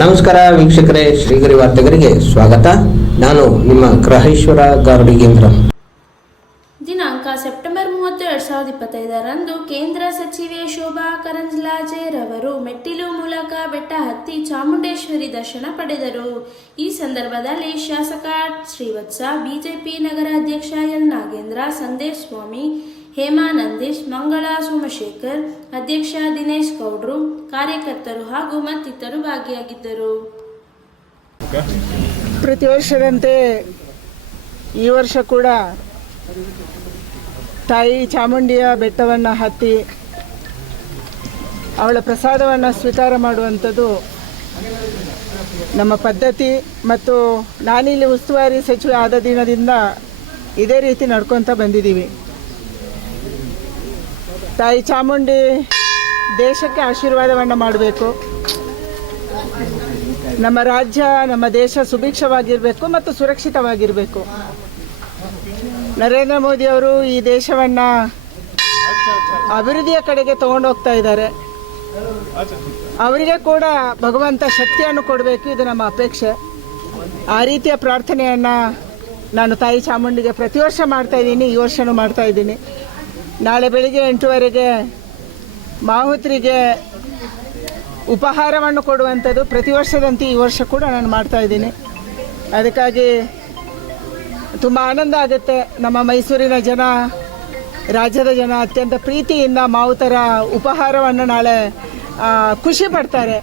ನಮಸ್ಕಾರ ವೀಕ್ಷಕರೇ, ಶ್ರೀಗರಿ ವಾರ್ತೆಗರಿಗೆ ಸ್ವಾಗತ. ನಾನು ನಿಮ್ಮ ಗ್ರಹೇಶ್ವರ ಗಾರ್ಡಿಗೇಂದ್ರ ದಿನಾಂಕ ಸೆಪ್ಟೆಂಬರ್ ಮೂವತ್ತು, ಎರಡ್ ಸಾವಿರದ ಇಪ್ಪತ್ತೈದರಂದು ಕೇಂದ್ರ ಸಚಿವೆ ಶೋಭಾ ಕರಂದ್ಲಾಜೆರವರು ಮೆಟ್ಟಿಲು ಮೂಲಕ ಬೆಟ್ಟ ಹತ್ತಿ ಚಾಮುಂಡೇಶ್ವರಿ ದರ್ಶನ ಪಡೆದರು. ಈ ಸಂದರ್ಭದಲ್ಲಿ ಶಾಸಕ ಶ್ರೀವತ್ಸ, ಬಿಜೆಪಿ ನಗರಾಧ್ಯಕ್ಷ ಎಲ್ ನಾಗೇಂದ್ರ, ಸಂದೇಶ್ ಸ್ವಾಮಿ ಹೇಮಾ ನಂದೀಶ್, ಮಂಗಳಾ ಸೋಮಶೇಖರ್, ಅಧ್ಯಕ್ಷ ದಿನೇಶ್ ಗೌಡ್ರು, ಕಾರ್ಯಕರ್ತರು ಹಾಗೂ ಮತ್ತಿತರು ಭಾಗಿಯಾಗಿದ್ದರು. ಪ್ರತಿ ವರ್ಷದಂತೆ ಈ ವರ್ಷ ಕೂಡ ತಾಯಿ ಚಾಮುಂಡಿಯ ಬೆಟ್ಟವನ್ನು ಹತ್ತಿ ಅವಳ ಪ್ರಸಾದವನ್ನು ಸ್ವೀಕಾರ ಮಾಡುವಂಥದ್ದು ನಮ್ಮ ಪದ್ಧತಿ ಮತ್ತು ನಾನಿಲ್ಲಿ ಉಸ್ತುವಾರಿ ಸಚಿವ ಆದ ದಿನದಿಂದ ಇದೇ ರೀತಿ ನಡ್ಕೊತಾ ಬಂದಿದ್ದೀವಿ. ತಾಯಿ ಚಾಮುಂಡಿ ದೇಶಕ್ಕೆ ಆಶೀರ್ವಾದವನ್ನು ಮಾಡಬೇಕು. ನಮ್ಮ ರಾಜ್ಯ, ನಮ್ಮ ದೇಶ ಸುಭಿಕ್ಷವಾಗಿರಬೇಕು ಮತ್ತು ಸುರಕ್ಷಿತವಾಗಿರಬೇಕು. ನರೇಂದ್ರ ಮೋದಿ ಅವರು ಈ ದೇಶವನ್ನು ಅಭಿವೃದ್ಧಿಯ ಕಡೆಗೆ ತಗೊಂಡೋಗ್ತಾ ಇದ್ದಾರೆ. ಅವರಿಗೆ ಕೂಡ ಭಗವಂತ ಶಕ್ತಿಯನ್ನು ಕೊಡಬೇಕು, ಇದು ನಮ್ಮ ಅಪೇಕ್ಷೆ. ಆ ರೀತಿಯ ಪ್ರಾರ್ಥನೆಯನ್ನು ನಾನು ತಾಯಿ ಚಾಮುಂಡಿಗೆ ಪ್ರತಿ ವರ್ಷ ಮಾಡ್ತಾ ಇದ್ದೀನಿ, ಈ ವರ್ಷನೂ ಮಾಡ್ತಾ ಇದ್ದೀನಿ. ನಾಳೆ ಬೆಳಿಗ್ಗೆ ಎಂಟುವರೆಗೆ ಮಾಹುತ್ರಿಗೆ ಉಪಹಾರವನ್ನು ಕೊಡುವಂಥದ್ದು ಪ್ರತಿ ವರ್ಷದಂತೆ ಈ ವರ್ಷ ಕೂಡ ನಾನು ಮಾಡ್ತಾ ಇದ್ದೀನಿ. ಅದಕ್ಕಾಗಿ ತುಂಬ ಆನಂದ ಆಗುತ್ತೆ. ನಮ್ಮ ಮೈಸೂರಿನ ಜನ, ರಾಜ್ಯದ ಜನ ಅತ್ಯಂತ ಪ್ರೀತಿಯಿಂದ ಮಾವುತರ ಉಪಹಾರವನ್ನು ನಾಳೆ ಖುಷಿ ಪಡ್ತಾರೆ.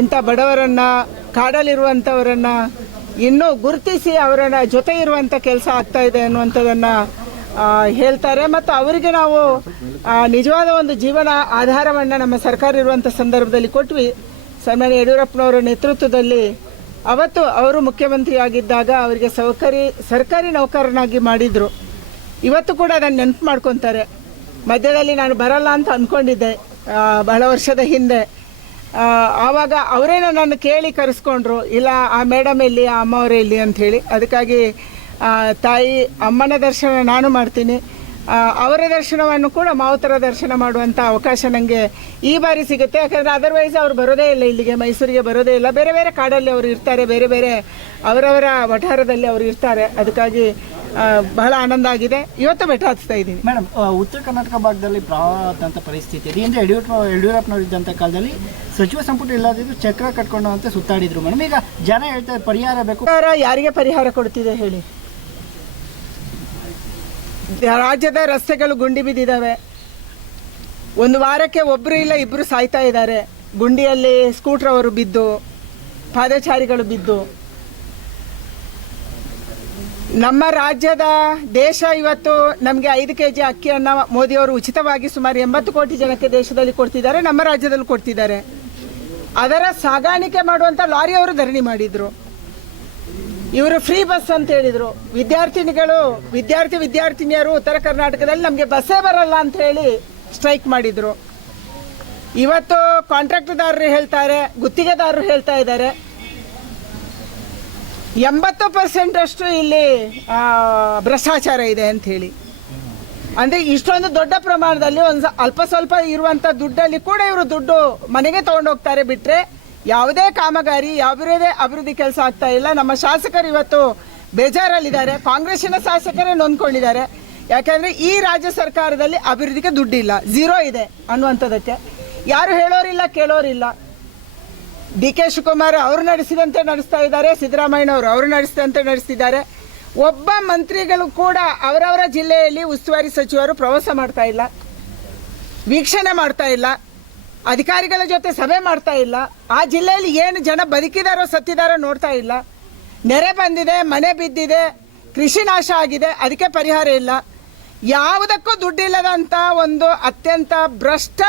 ಇಂಥ ಬಡವರನ್ನು, ಕಾಡಲ್ಲಿರುವಂಥವರನ್ನು ಇನ್ನೂ ಗುರುತಿಸಿ ಅವರ ಜೊತೆ ಇರುವಂಥ ಕೆಲಸ ಆಗ್ತಾಯಿದೆ ಅನ್ನುವಂಥದ್ದನ್ನು ಹೇಳ್ತಾರೆ ಮತ್ತು ಅವರಿಗೆ ನಾವು ನಿಜವಾದ ಒಂದು ಜೀವನ ಆಧಾರವನ್ನು ನಮ್ಮ ಸರ್ಕಾರ ಇರುವಂಥ ಸಂದರ್ಭದಲ್ಲಿ ಕೊಟ್ವಿ. ಸನ್ಮಾನ್ಯ ಯಡಿಯೂರಪ್ಪನವರ ನೇತೃತ್ವದಲ್ಲಿ ಅವತ್ತು ಅವರು ಮುಖ್ಯಮಂತ್ರಿಯಾಗಿದ್ದಾಗ ಅವರಿಗೆ ಸೌಕರಿ, ಸರ್ಕಾರಿ ನೌಕರನಾಗಿ ಮಾಡಿದರು. ಇವತ್ತು ಕೂಡ ನಾನು ನೆನಪು ಮಾಡ್ಕೊತಾರೆ. ಮಧ್ಯದಲ್ಲಿ ನಾನು ಬರಲ್ಲ ಅಂತ ಅಂದ್ಕೊಂಡಿದ್ದೆ ಬಹಳ ವರ್ಷದ ಹಿಂದೆ. ಆವಾಗ ಅವರೇ ನನ್ನನ್ನು ಕೇಳಿ ಕರೆಸ್ಕೊಂಡ್ರು, ಇಲ್ಲ, ಆ ಮೇಡಮ್ ಎಲ್ಲಿ, ಆ ಅಮ್ಮವರೇ ಇಲ್ಲಿ ಅಂತ ಹೇಳಿ. ಅದಕ್ಕಾಗಿ ತಾಯಿ ಅಮ್ಮನ ದರ್ಶನ ನಾನು ಮಾಡ್ತೀನಿ. ಅವರ ದರ್ಶನವನ್ನು ಕೂಡ ಮಾವುತರ ದರ್ಶನ ಮಾಡುವಂಥ ಅವಕಾಶ ನನಗೆ ಈ ಬಾರಿ ಸಿಗುತ್ತೆ. ಯಾಕಂದರೆ ಅದರ್ವೈಸ್ ಅವರು ಬರೋದೇ ಇಲ್ಲ ಇಲ್ಲಿಗೆ ಮೈಸೂರಿಗೆ ಬರೋದೇ ಇಲ್ಲ. ಬೇರೆ ಬೇರೆ ಕಾಡಲ್ಲಿ ಅವರು ಇರ್ತಾರೆ ಬೇರೆ ಬೇರೆ ಅವರವರ ವಠಾರದಲ್ಲಿ ಅವರು ಇರ್ತಾರೆ. ಅದಕ್ಕಾಗಿ ಬಹಳ ಆನಂದ ಆಗಿದೆ. ಇವತ್ತು ಬೆಟ್ಟ ಹಚ್ತಾ ಇದ್ದೀನಿ ಮೇಡಮ್ ಉತ್ತರ ಕರ್ನಾಟಕ ಭಾಗದಲ್ಲಿ ಪ್ರವಾಹದಂಥ ಪರಿಸ್ಥಿತಿ ಇದೆ. ಅಂದರೆ ಯಡಿಯೂರಪ್ಪ ಯಡಿಯೂರಪ್ಪನವರು ಇದ್ದಂಥ ಕಾಲದಲ್ಲಿ ಸಚಿವ ಸಂಪುಟ ಇಲ್ಲದಿದ್ದು ಚಕ್ರ ಕಟ್ಕೊಂಡು ಅಂತ ಸುತ್ತಾಡಿದ್ರು ಮೇಡಮ್. ಈಗ ಜನ ಹೇಳ್ತಾರೆ ಪರಿಹಾರ ಬೇಕು. ಯಾರಿಗೆ ಪರಿಹಾರ ಕೊಡ್ತಿದೆ ಹೇಳಿ? ರಾಜ್ಯದ ರಸ್ತೆಗಳು ಗುಂಡಿ ಬಿದ್ದಿದ್ದಾವೆ. ಒಂದು ವಾರಕ್ಕೆ ಒಬ್ಬರು ಇಲ್ಲ ಇಬ್ಬರು ಸಾಯ್ತಾ ಇದ್ದಾರೆ. ಗುಂಡಿಯಲ್ಲಿ ಸ್ಕೂಟ್ರ್ ಅವರು ಬಿದ್ದು, ಪಾದಚಾರಿಗಳು ಬಿದ್ದು. ನಮ್ಮ ರಾಜ್ಯದ ದೇಶ ಇವತ್ತು ನಮಗೆ ಐದು ಕೆ ಜಿ ಅಕ್ಕಿಯನ್ನು ಮೋದಿಯವರು ಉಚಿತವಾಗಿ ಸುಮಾರು ಎಂಬತ್ತು ಕೋಟಿ ಜನಕ್ಕೆ ದೇಶದಲ್ಲಿ ಕೊಡ್ತಿದ್ದಾರೆ, ನಮ್ಮ ರಾಜ್ಯದಲ್ಲಿ ಕೊಡ್ತಿದ್ದಾರೆ. ಅದರ ಸಾಗಾಣಿಕೆ ಮಾಡುವಂಥ ಲಾರಿಯವರು ಧರಣಿ ಮಾಡಿದರು. ಇವರು ಫ್ರೀ ಬಸ್ ಅಂತ ಹೇಳಿದರು. ವಿದ್ಯಾರ್ಥಿನಿಗಳು, ವಿದ್ಯಾರ್ಥಿ ವಿದ್ಯಾರ್ಥಿನಿಯರು ಉತ್ತರ ಕರ್ನಾಟಕದಲ್ಲಿ ನಮಗೆ ಬಸ್ಸೇ ಬರಲ್ಲ ಅಂತ ಹೇಳಿ ಸ್ಟ್ರೈಕ್ ಮಾಡಿದರು. ಇವತ್ತು ಕಾಂಟ್ರಾಕ್ಟ್ದಾರರು ಹೇಳ್ತಾರೆ, ಗುತ್ತಿಗೆದಾರರು ಹೇಳ್ತಾ ಇದ್ದಾರೆ. ಎಂಬತ್ತು ಪರ್ಸೆಂಟ್ ಅಷ್ಟು ಇಲ್ಲಿ ಭ್ರಷ್ಟಾಚಾರ ಇದೆ ಅಂತ ಹೇಳಿ. ಅಂದರೆ ಇಷ್ಟೊಂದು ದೊಡ್ಡ ಪ್ರಮಾಣದಲ್ಲಿ ಒಂದು ಅಲ್ಪ ಸ್ವಲ್ಪ ಇರುವಂಥ ದುಡ್ಡಲ್ಲಿ ಕೂಡ ಇವರು ದುಡ್ಡು ಮನೆಗೆ ತೊಗೊಂಡೋಗ್ತಾರೆ ಬಿಟ್ಟರೆ ಯಾವುದೇ ಕಾಮಗಾರಿ, ಯಾವುದೇ ಅಭಿವೃದ್ಧಿ ಕೆಲಸ ಆಗ್ತಾ ಇಲ್ಲ. ನಮ್ಮ ಶಾಸಕರು ಇವತ್ತು ಬೇಜಾರಲ್ಲಿದ್ದಾರೆ. ಕಾಂಗ್ರೆಸ್ಸಿನ ಶಾಸಕರೇ ನೊಂದ್ಕೊಂಡಿದ್ದಾರೆ. ಯಾಕಂದ್ರೆ ಈ ರಾಜ್ಯ ಸರ್ಕಾರದಲ್ಲಿ ಅಭಿವೃದ್ಧಿಗೆ ದುಡ್ಡಿಲ್ಲ. ಝೀರೋ ಇದೆ ಅನ್ನುವಂಥದ್ದಕ್ಕೆ. ಯಾರು ಹೇಳೋರಿಲ್ಲ, ಕೇಳೋರಿಲ್ಲ. ಡಿ ಕೆ ಶಿವಕುಮಾರ್ ಅವರು ನಡೆಸಿದಂತೆ ನಡೆಸ್ತಾ ಇದ್ದಾರೆ. ಸಿದ್ದರಾಮಯ್ಯನವರು ಅವರು ನಡೆಸಿದಂತೆ ನಡೆಸ್ತಿದ್ದಾರೆ. ಒಬ್ಬ ಮಂತ್ರಿಗಳು ಕೂಡ ಅವರವರ ಜಿಲ್ಲೆಯಲ್ಲಿ ಉಸ್ತುವಾರಿ ಸಚಿವರು ಪ್ರವಾಸ ಮಾಡ್ತಾ ಇಲ್ಲ. ವೀಕ್ಷಣೆ ಮಾಡ್ತಾ ಇಲ್ಲ. ಅಧಿಕಾರಿಗಳ ಜೊತೆ ಸಭೆ ಮಾಡ್ತಾ ಇಲ್ಲ. ಆ ಜಿಲ್ಲೆಯಲ್ಲಿ ಏನು ಜನ ಬದುಕಿದಾರೋ ಸತ್ತಿದಾರೋ ನೋಡ್ತಾ ಇಲ್ಲ. ನೆರೆ ಬಂದಿದೆ ಮನೆ ಬಿದ್ದಿದೆ ಕೃಷಿ ನಾಶ ಆಗಿದೆ ಅದಕ್ಕೆ ಪರಿಹಾರ ಇಲ್ಲ. ಯಾವುದಕ್ಕೂ ದುಡ್ಡಿಲ್ಲದಂಥ ಒಂದು ಅತ್ಯಂತ ಭ್ರಷ್ಟ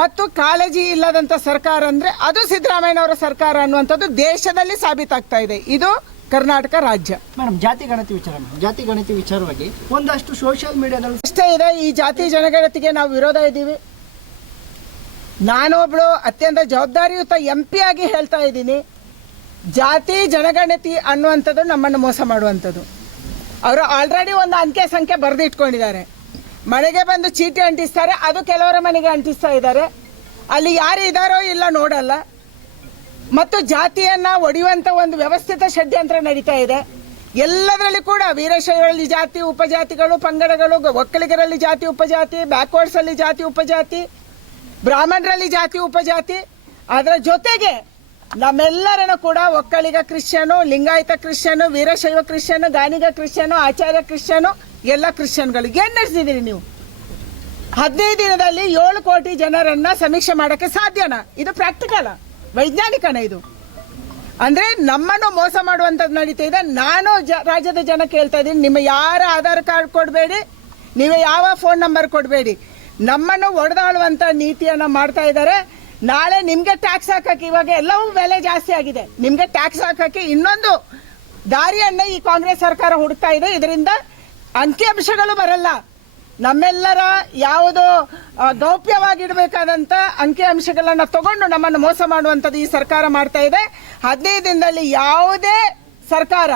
ಮತ್ತು ಕಾಳಜಿ ಇಲ್ಲದಂಥ ಸರ್ಕಾರ ಅಂದರೆ ಅದು ಸಿದ್ದರಾಮಯ್ಯನವರ ಸರ್ಕಾರ ಅನ್ನುವಂಥದ್ದು ದೇಶದಲ್ಲಿ ಸಾಬೀತಾಗ್ತಾ ಇದೆ. ಇದು ಕರ್ನಾಟಕ ರಾಜ್ಯ. ಮೇಡಮ್ ಜಾತಿ ಗಣತಿ ವಿಚಾರ ಜಾತಿ ಗಣತಿ ವಿಚಾರವಾಗಿ ಒಂದಷ್ಟು ಸೋಷಿಯಲ್ ಮೀಡಿಯಾದಲ್ಲಿ ಅಷ್ಟೇ ಇದೆ. ಈ ಜಾತಿ ಜನಗಣತಿಗೆ ನಾವು ವಿರೋಧ ಇದ್ದೀವಿ. ನಾನೊಬ್ಳು ಅತ್ಯಂತ ಜವಾಬ್ದಾರಿಯುತ ಎಂ ಪಿ ಆಗಿ ಹೇಳ್ತಾ ಇದ್ದೀನಿ. ಜಾತಿ, ಜನಗಣತಿ ಅನ್ನುವಂಥದ್ದು ನಮ್ಮನ್ನು ಮೋಸ ಮಾಡುವಂಥದ್ದು. ಅವರು ಆಲ್ರೆಡಿ ಒಂದು ಅಂಕೆ ಸಂಖ್ಯೆ ಬರೆದಿಟ್ಕೊಂಡಿದ್ದಾರೆ ಮನೆಗೆ ಬಂದು ಚೀಟಿ ಅಂಟಿಸ್ತಾರೆ, ಅದು ಕೆಲವರ ಮನೆಗೆ ಅಂಟಿಸ್ತಾ ಇದ್ದಾರೆ. ಅಲ್ಲಿ ಯಾರು ಇದ್ದಾರೋ ಇಲ್ಲ ನೋಡಲ್ಲ. ಮತ್ತು ಜಾತಿಯನ್ನ ಒಡೆಯುವಂಥ ಒಂದು ವ್ಯವಸ್ಥಿತ ಷಡ್ಯಂತ್ರ ನಡೀತಾ ಇದೆ. ಎಲ್ಲದರಲ್ಲಿ ಕೂಡ ವೀರಶೈವರಲ್ಲಿ ಜಾತಿ, ಉಪಜಾತಿಗಳು, ಪಂಗಡಗಳು, ಒಕ್ಕಲಿಗರಲ್ಲಿ ಜಾತಿ, ಉಪಜಾತಿ ಬ್ಯಾಕ್ವರ್ಡ್ಸ್ ಅಲ್ಲಿ ಜಾತಿ, ಉಪಜಾತಿ ಬ್ರಾಹ್ಮಣರಲ್ಲಿ ಜಾತಿ, ಉಪಜಾತಿ, ಅದರ ಜೊತೆಗೆ ನಮ್ಮೆಲ್ಲರನ್ನು ಕೂಡ ಒಕ್ಕಲಿಗ ಕ್ರಿಶ್ಚಿಯನು, ಲಿಂಗಾಯತ ಕ್ರಿಶ್ಚಿಯನು, ವೀರಶೈವ ಕ್ರಿಶ್ಚಿಯನು, ಗಾನಿಗ ಕ್ರಿಶ್ಚಿಯನು, ಆಚಾರ್ಯ ಕ್ರಿಶ್ಚಿಯನು, ಎಲ್ಲ ಕ್ರಿಶ್ಚಿಯನ್ಗಳು. ಏನು ನಡೆಸಿದ್ದೀರಿ ನೀವು? ಹದಿನೈದು ದಿನದಲ್ಲಿ ಏಳು ಕೋಟಿ ಜನರನ್ನ ಸಮೀಕ್ಷೆ ಮಾಡಕ್ಕೆ ಸಾಧ್ಯನಾ? ಇದು ಪ್ರಾಕ್ಟಿಕಲ್ ವೈಜ್ಞಾನಿಕನ ಇದು. ಅಂದ್ರೆ ನಮ್ಮನ್ನು ಮೋಸ ಮಾಡುವಂಥದ್ದು ನಡೀತಾ ಇದೆ. ನಾನು ಜ- ರಾಜ್ಯದ ಜನ ಕೇಳ್ತಾ ಇದ್ದೀನಿ. ನಿಮ್ಮ ಯಾರ ಆಧಾರ್ ಕಾರ್ಡ್ ಕೊಡಬೇಡಿ, ನೀವು ಯಾವ ಫೋನ್ ನಂಬರ್ ಕೊಡಬೇಡಿ. ನಮ್ಮನ್ನು ಒಡೆದಾಳುವಂತ ನೀತಿಯನ್ನ ಮಾಡ್ತಾ ಇದ್ದಾರೆ. ನಾಳೆ ನಿಮ್ಗೆ ಟ್ಯಾಕ್ಸ್ ಹಾಕಕ್ಕೆ ಇವಾಗ ಎಲ್ಲವೂ ಬೆಲೆ ಜಾಸ್ತಿ ಆಗಿದೆ. ನಿಮ್ಗೆ ಟ್ಯಾಕ್ಸ್ ಹಾಕಕ್ಕೆ ಇನ್ನೊಂದು ದಾರಿಯನ್ನ ಈ ಕಾಂಗ್ರೆಸ್ ಸರ್ಕಾರ ಹುಡುಕ್ತಾ ಇದೆ. ಇದರಿಂದ ಅಂಕಿಅಂಶಗಳು ಬರಲ್ಲ. ನಮ್ಮೆಲ್ಲರ ಯಾವುದೋ ಗೌಪ್ಯವಾಗಿಡಬೇಕಾದಂಥ ಅಂಕಿಅಂಶಗಳನ್ನ ತಗೊಂಡು ನಮ್ಮನ್ನು ಮೋಸ ಮಾಡುವಂಥದ್ದು ಈ ಸರ್ಕಾರ ಮಾಡ್ತಾ ಇದೆ. ಹದಿನೈದು ದಿನದಲ್ಲಿ ಯಾವುದೇ ಸರ್ಕಾರ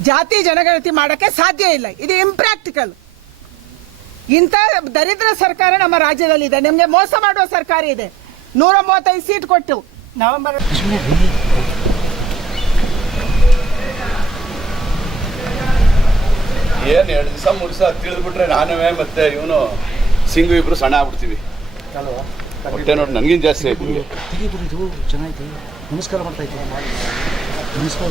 ಜಾತಿ, ಜನಗಣತಿ ಮಾಡಕ್ಕೆ ಸಾಧ್ಯ ಇಲ್ಲ. ಇದು ಇಂಪ್ರಾಕ್ಟಿಕಲ್ ಇಂಥ ದರಿದ್ರ ಸರ್ಕಾರ ನಮ್ಮ ರಾಜ್ಯದಲ್ಲಿ ಇದೆ ನಿಮಗೆ ಮೋಸ ಮಾಡುವ ಸರ್ಕಾರ ಇದೆ. ನೂರ ಮೂವತ್ತೈದು ಸೀಟ್ ಕೊಟ್ಟು. ನವೆಂಬರ್ ಏನು ಎರಡು ದಿವಸ ಮೂರು ದಿವಸ ತಿಳಿದ್ಬಿಟ್ರೆ ನಾನುವೇ ಮತ್ತೆ ಇವನು ಸಿಂಗು ಇಬ್ರು ಸಣ್ಣ ಆಗ್ಬಿಡ್ತೀವಿ. ಹೊಟ್ಟೆ ನೋಡಿ ನನಗಿನ್ ಜಾಸ್ತಿ ಆಯ್ತು ಇದು ಚೆನ್ನಾಗಿ ನಮಸ್ಕಾರ ಮಾಡ್ತಾ ಇದ್ದೀನಿ. ನಮಸ್ಕಾರ.